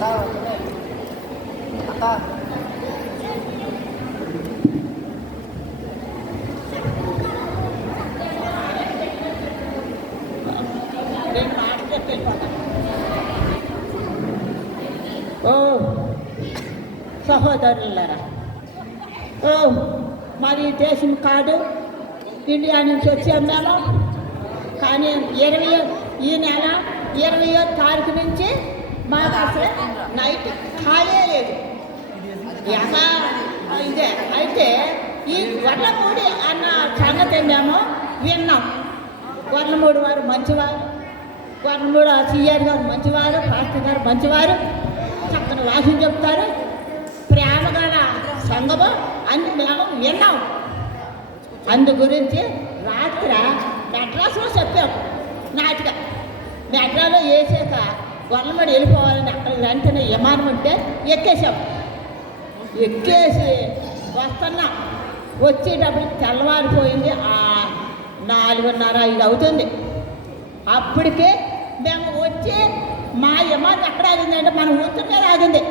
ఓ సహోదరులారా, ఓ మరి దేశం కాదు, ఇండియా నుంచి వచ్చాం మేము. కానీ ఈ నెల 20వ తారీఖు నుంచి మాకు అసలు నైట్ ఖాళీ లేదు. ఇదే అయితే ఈ గొర్లమూడి అన్న సంగతి మేము విన్నాం. గొర్లమూడి వారు మంచివారు, గొర్లమూడి సిఆర్ గారు మంచివారు, పాస్టర్ గారు మంచివారు, చక్కని వాసన చెప్తారు, ప్రేమ గల సంగము అని మేము విన్నాం. అందు గురించి రాత్రి మెడ్రాస్లో చెప్పాము నాటిగా. మెడ్రాస్లో వేసాక గొర్లమూడి వెళ్ళిపోవాలని అక్కడ వెంటనే విమానం ఉంటే ఎక్కేసాము. ఎక్కేసి వస్తున్నాం. వచ్చేటప్పుడు తెల్లవారిపోయింది, 4:30-5 అవుతుంది. అప్పటికే మేము వచ్చి మా విమానం ఎక్కడ ఆగిందంటే మన వంతు మీద ఆగింది,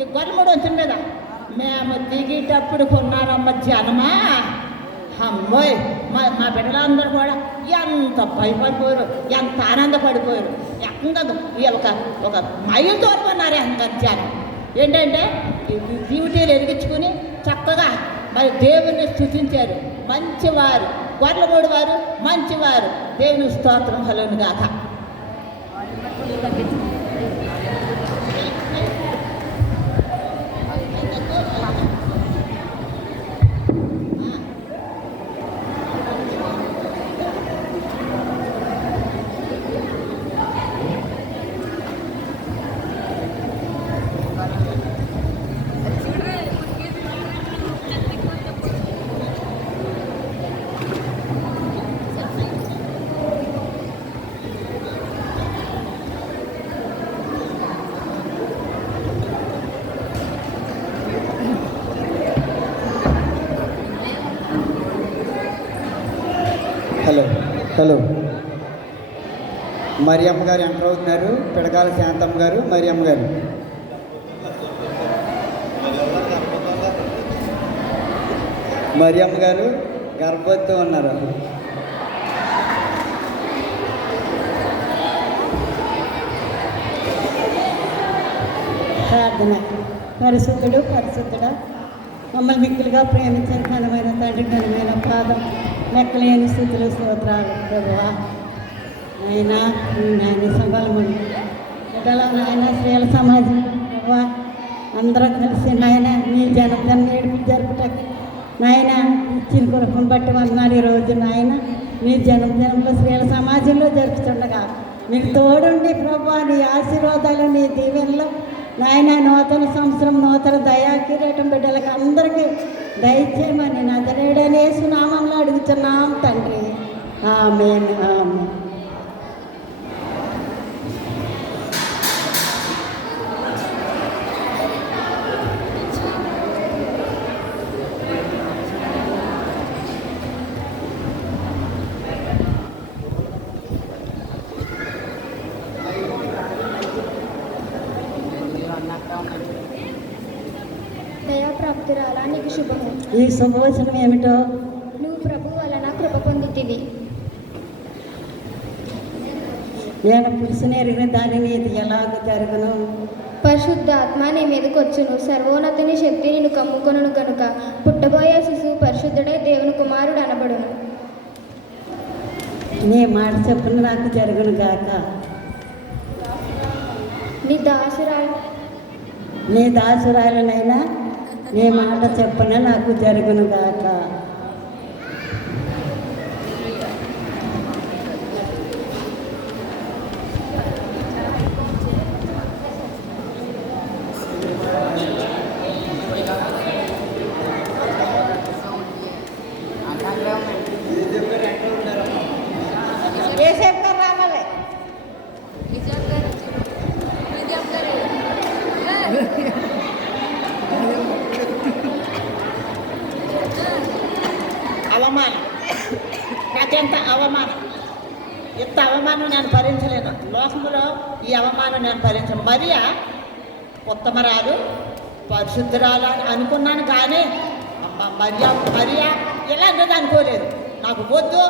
ఈ గొర్లమూడి వంతు మీద. మేము దిగేటప్పుడు కొన్నారమ్మ జనమా, అమ్మాయి మా బిడ్డలందరూ కూడా ఎంత భయపడిపోయారు, ఎంత ఆనందపడిపోయారు. ఏకంగా ఒక మైలు దూరం ఉన్నారు ఎంత జనం. ఏంటంటే డ్యూటీలు ఎరిగించుకుని చక్కగా మరి దేవుని స్తుతించారు. మంచివారు గొర్లమూడి వారు, మంచివారు. దేవుని స్తోత్రం హలోను గాక. హలో మరియమ్మ గారు ఎంటర్ అవుతున్నారు. పిడగాల శాంతమ్మ గారు, మరియమ్మ గారు. మరియమ్మ గారు గర్భవతితో ఉన్నారు. ప్రార్థన. పరిశుద్ధుడా మమ్మల్ని మిక్కులుగా ప్రేమించిన ఘనమైన తండ్రి, ఘనమైన పాదం, లెక్కలేని స్థితులు, స్తోత్రాలు ప్రభువా. ఆయన సంబలముడు బిడ్డల నాయన స్త్రీల సమాజం ప్రభువా, అందరూ కలిసి నాయన నీ జనజన ఏడుపు జరుపుటకి నాయన ఇచ్చిన కురకం బట్టి వందనాలు. ఈరోజు నాయన నీ జనంలో స్త్రీల సమాజంలో జరుపుతుండగా మీకు తోడుండి ప్రభువా, నీ ఆశీర్వాదాలు, నీ దీవెనలు నాయన నూతన సంవత్సరం, నూతన దయా కిరీటం బిడ్డలకు అందరికీ దయచేయమని నజరేయుడైన యేసు నామములో అడుగుతున్నాం తండ్రి. ఆమేన్, ఆమేన్. దయాప్రాప్తురాలా నీకు శుభము. ఈ శుభవచనం ఏమిటో? నువ్వు ప్రభు వలన కృప పొందితివి. నేను పురుషుని ఎరిగిన దానిని ఇది ఎలాగ జరుగును? పరిశుద్ధాత్మ నీ మీదకి వచ్చును, సర్వోన్నతుని శక్తి నిన్ను కమ్ముకొనును గనుక పుట్టబోయే శిశువు పరిశుద్ధుడై దేవుని కుమారుడు అనబడును. నీ మాట చెప్పున నాకు జరుగును గాక. నీ దాసురాలనైనా నీ మాట చెప్పున నాకు జరుగును గాక. అవమానం, నాకెంత అవమానం, ఇంత అవమానం నేను భరించలేను. లోకంలో ఈ అవమానం నేను భరించను. మరియా ఉత్తమరాలు పరిశుద్ధరాలు అని అనుకున్నాను, కానీ అమ్మ మరియా ఇలాంటిది అనుకోలేదు. నాకు వద్దు,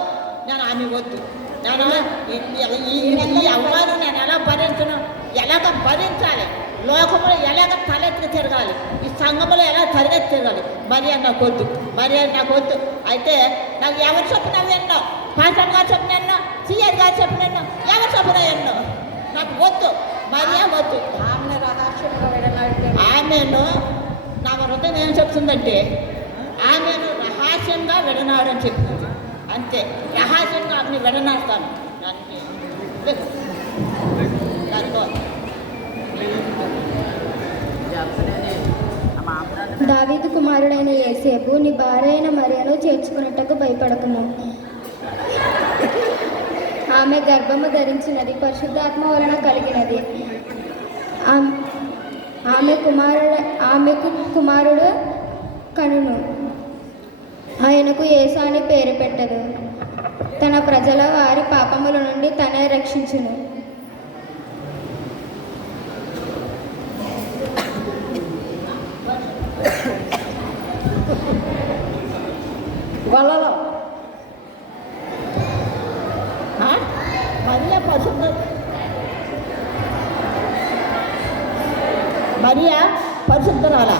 నేను ఆమె వద్దు, నేను ఈ అవమానం నేను ఎలా భరించను, ఎలాగ భరించాలి, లోకంలో ఎలాగ తలెత్తి తిరగాలి, ఈ సంఘంలో ఎలా తలెత్తి తిరగాలి. మరియా నాకు వద్దు, మరియా నాకు వద్దు. అయితే నాకు ఎవరు చెప్పిన ఎన్నో, పాస్టర్ గారు చెప్పిన ఎన్నో, సిఎస్ గారు చెప్పిన ఎన్నో, ఎవరు చెప్పిన ఎన్నో, నాకు వద్దు, మరియా వద్దు. ఆమెను నా హృదయం ఏం చెప్తుందంటే, ఆమెను రహస్యంగా విడనాడని చెప్తుంది. అంతే, రహస్యంగా ఆమెను విడనాడతాను. దానితో దావీదు కుమారుడైన యేసేపు, నీ భార్య అయిన మరియను చేర్చుకున్నట్టుకు భయపడకము. ఆమె గర్భము ధరించినది, పరిశుద్ధాత్మ వలన కలిగినది. ఆమెకు కుమారుడు కనును, ఆయనకు యేసు అని పేరు పెట్టదు. తన ప్రజల వారి పాపముల నుండి తనే రక్షించును. గొల్లలో మరియా పరిశుద్ధరాలా,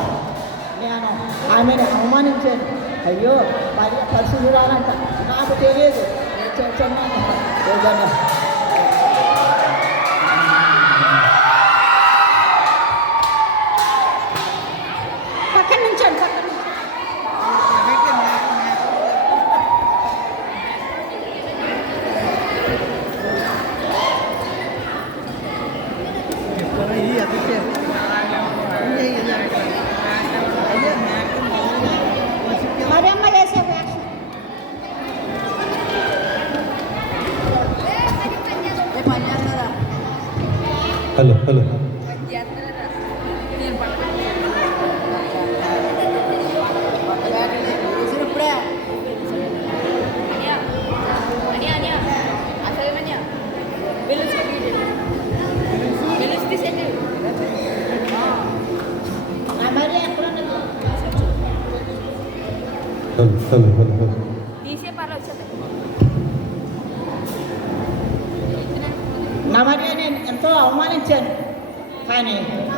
నేను ఆమెను అవమానించాను. అయ్యో మరియా పరిశుద్ధరాలంట, నాకు తెలియదు, నేను చేస్తున్నాను ఏదన్నా. పక్కన నుంచండి, పక్కన నుంచి. మరియమ్మ చేసే వేషం. Hello hello hello hello hello నా మరియా నేను ఎంతో అవమానించాను, కానీ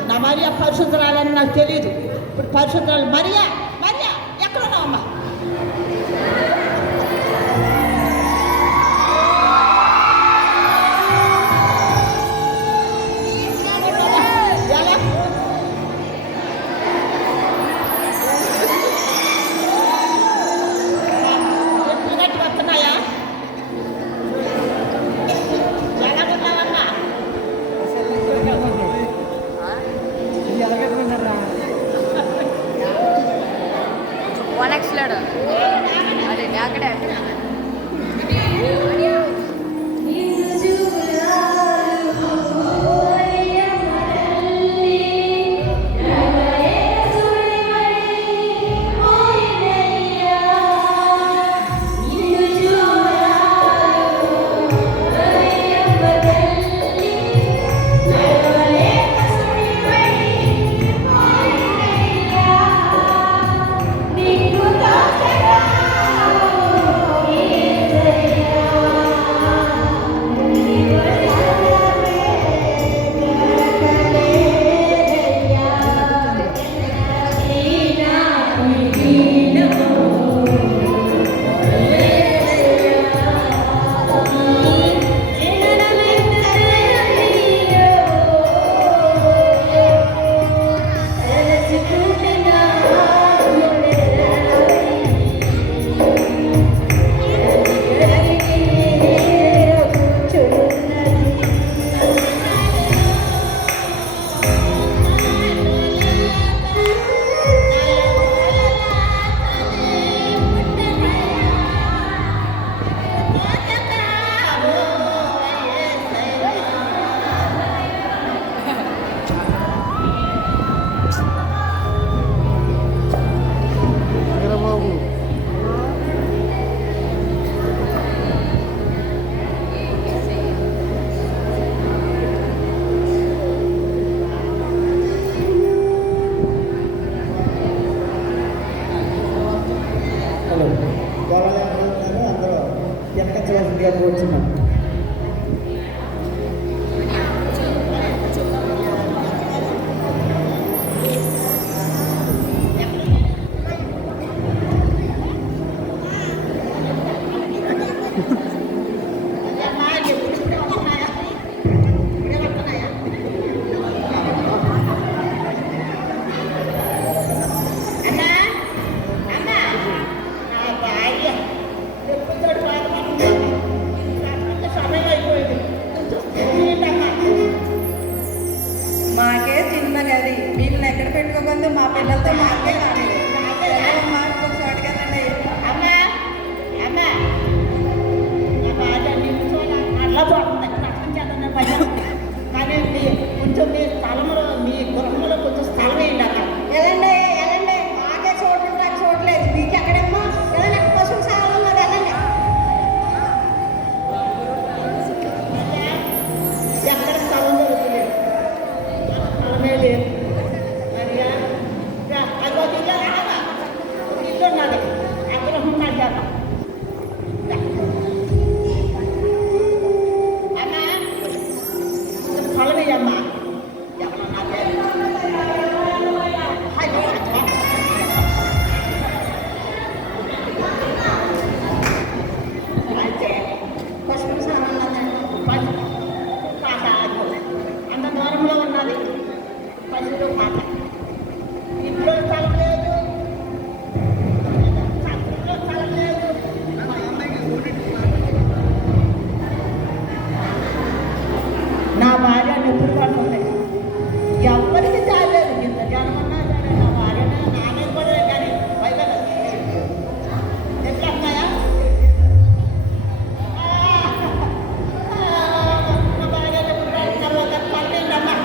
నా మరియా పరిశుద్ధరాలని నాకు తెలియదు. ఇప్పుడు పరిశుద్ధరాలు మరియా, మరియా ఎక్కడున్నావమ్మా? ఎలా చెప్పినట్టు వస్తున్నాయా? ఎలాగున్నావమ్మా? ముందు మా పిల్లలతో మాకే రాని మార్పు అడగదండి. అమ్మా అమ్మా నా బాధ నీకు చూడ అట్లా పోతుంది రక్తం చేద్దాం భయం. కానీ కొంచెం మీ స్థలంలో మీ గృహంలో కొంచెం స్థలం వేయండి అక్కడ. ఎలాండి ఎలాండి మాకే చూడటానికి చూడలేదు మీకు ఎక్కడమ్మా ఎలాంటి పశువులు సాగం ఉన్నది ఎలాండి. ఎక్కడ స్థలం దొరుకుతుంది స్థలమే లేదు. మరి అది ఒక ఇల్లు రాదా ఒక ఇల్లు ఉన్నది ఆ గృహం ఉన్నది చేద్దాం. అమ్మా స్థలం వేయమ్మా పశువులు సాగం ఉన్నదండి. పాట అంత దూరంలో ఉన్నది పశువులు పాట. ఇంట్లో స్థలం లేదు ఇంట్లో స్థలం లేదు. నా భార్య ఎప్పుడు పడుతుంది ఎవరికి చాలేదు ఇంత జనం ఉన్నా సరే నా భార్యనే నా మీద పడే కానీ పైగా ఎట్లా అన్నాయా నా భార్య ఎప్పుడు తర్వాత పన్నెండమ్మా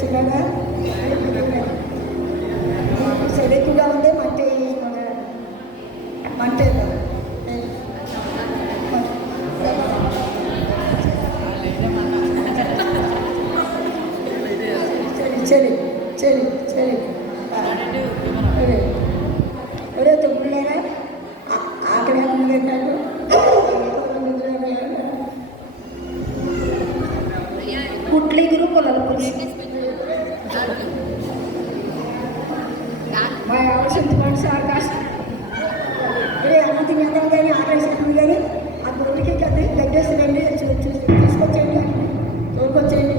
చిన్నగా సెలెక్ట్గా ఉంది మంటే మంటే చలి చలి చలి ఒరే తొమ్మిదిలేరా ఆకలి ఉంది నాకు కుట్లు ఎదురు పొలాలు మా ఆలోచన మనసు ఆకాశం ఇదే అమ్మ తినేద్దాం కానీ ఆకలిస్తుంది కానీ ఆ గొడ్డుకి గడ్డేస్తుందండి తీసుకొచ్చేయండి తోడుకొచ్చేయండి.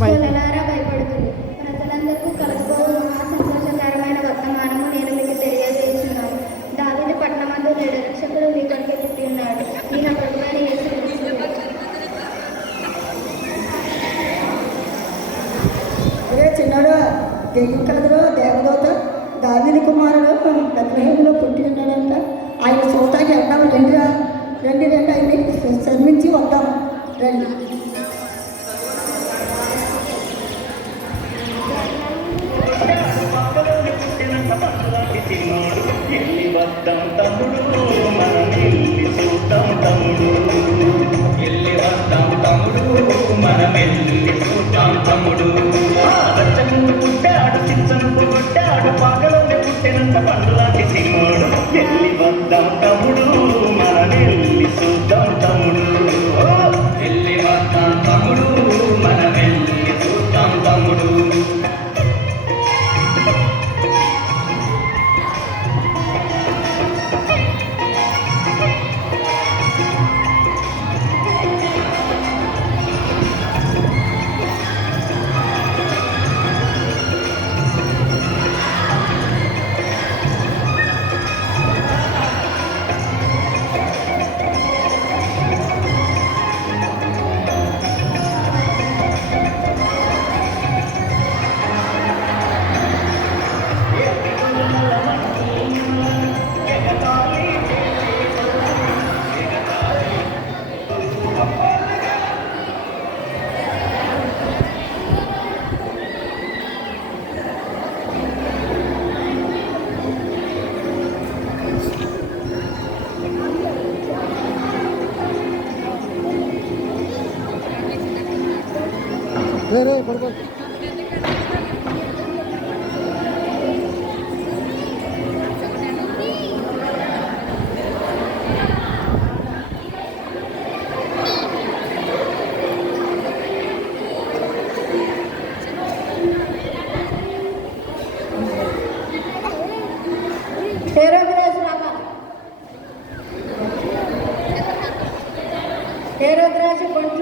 కొలలారా భయపడుతుంది ప్రజలందరికీ కలుపుకోవు మహా సంతోషకరమైన వర్తమానము నేను మీకు తెలియజేస్తున్నాను. దావీదు పట్టణమందు నేడు రక్షకుడు మీ కొరకు పుట్టి ఉన్నాడు. ఈయన ప్రభువైన యేసు క్రీస్తు. ఒరే చిన్నాడు దెయ్యం కలదులో దేవదూత దావీదు కుమారుడు బెత్లెహేములో పుట్టి ఉన్నాడంట. ఆయన చూడటానికి వెళ్దాం రెండు అయింది శ్రమించి వద్దాం రండి. ఎల్లి వద్దాం తమ్ముడు మనమెల్లి చూద్దాం తమ్ముడు ఎల్లి వద్దాం తమ్ముడు మనమెల్లి చూద్దాం తమ్ముడు రచ్చకుండు పుట్టాడు చిచ్చనుకు పుట్టాడు పాకలోనే పుట్టినంత పండులాంటి సినిమాడు ఎల్లి వద్దాం తమ్ముడు మనమెల్లి చూద్దాం తమ్ముడు ఎల్లి వద్దాం హేరోద్రాజు రావాలి. హేరోద్రాజు కొంచెం